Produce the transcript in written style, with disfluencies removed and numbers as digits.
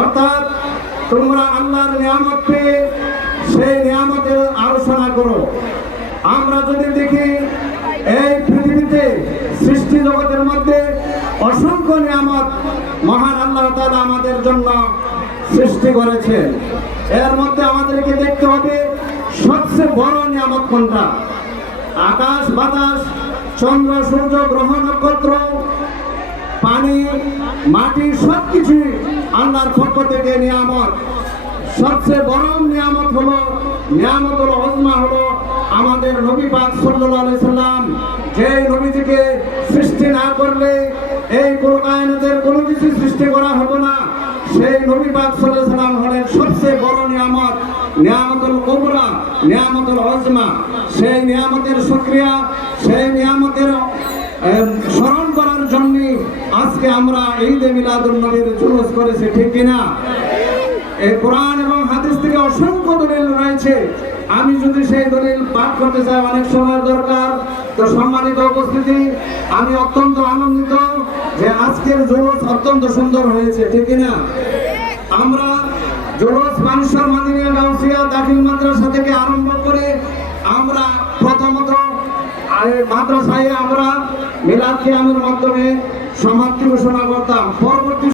অর্থাৎ তোমরা আল্লাহর নিয়ামত পেয়ে সেই নিয়ামতের আলোচনা করো। আমরা যদি দেখি এই পৃথিবীতে সৃষ্টি জগতের মধ্যে অসংখ্য নিয়ামত মহান আল্লাহ তাআলা আমাদের জন্য সৃষ্টি করেছেন। এর মধ্যে আমাদেরকে দেখতে হবে সবচেয়ে বড় নিয়ামত কোনটা। আকাশ বাতাস, চন্দ্র সূর্য গ্রহ নক্ষত্র, পানি মাটি সবকিছু আল্লাহর পক্ষ থেকে নিয়ামত। সবচেয়ে বড় নিয়ামত হলো নিয়ামতুল উযমা, হলো আমাদের নবী পাক সাল্লাল্লাহু আলাইহি সাল্লাম। যে নবীজিকে সৃষ্টি না করলে এই কায়নাতের কোনো কিছু সৃষ্টি করা হতো না। সেই নবী পাক সাল্লাল্লাহু আলাইহি সাল্লাম হলেন সবচেয়ে বড় নিয়ামত, নিয়ামতুল কুবরা, নিয়ামতুল উযমা। সেই নিয়ামতের শুকরিয়া, সেই নিয়ামতের স্মরণ করার জন্য আজকে আমরা ঈদে মিলাদুন নবীর জুলুস করেছি, ঠিক কিনা? এই কোরআন এবং হাদিস থেকে অসংখ্য দলিল রয়েছে। আমি যদি সেই দলিল পাঠ করতে চাই অনেক সময় দরকার। তো সম্মানিত উপস্থিতি, আমি অত্যন্ত আনন্দিত যে আজকের জুলুস অত্যন্ত সুন্দর হয়েছে, ঠিক কিনা? আমরা জুলুস মানসর মাদিনিয়া গাউসিয়া দাখিল মাদ্রাসা থেকে আরম্ভ করে আমরা প্রথমত মাদ্রাসায় আমরা মিলাদ কিয়ামের মাধ্যমে সমাপ্তি ঘোষণা করতাম। পরবর্তী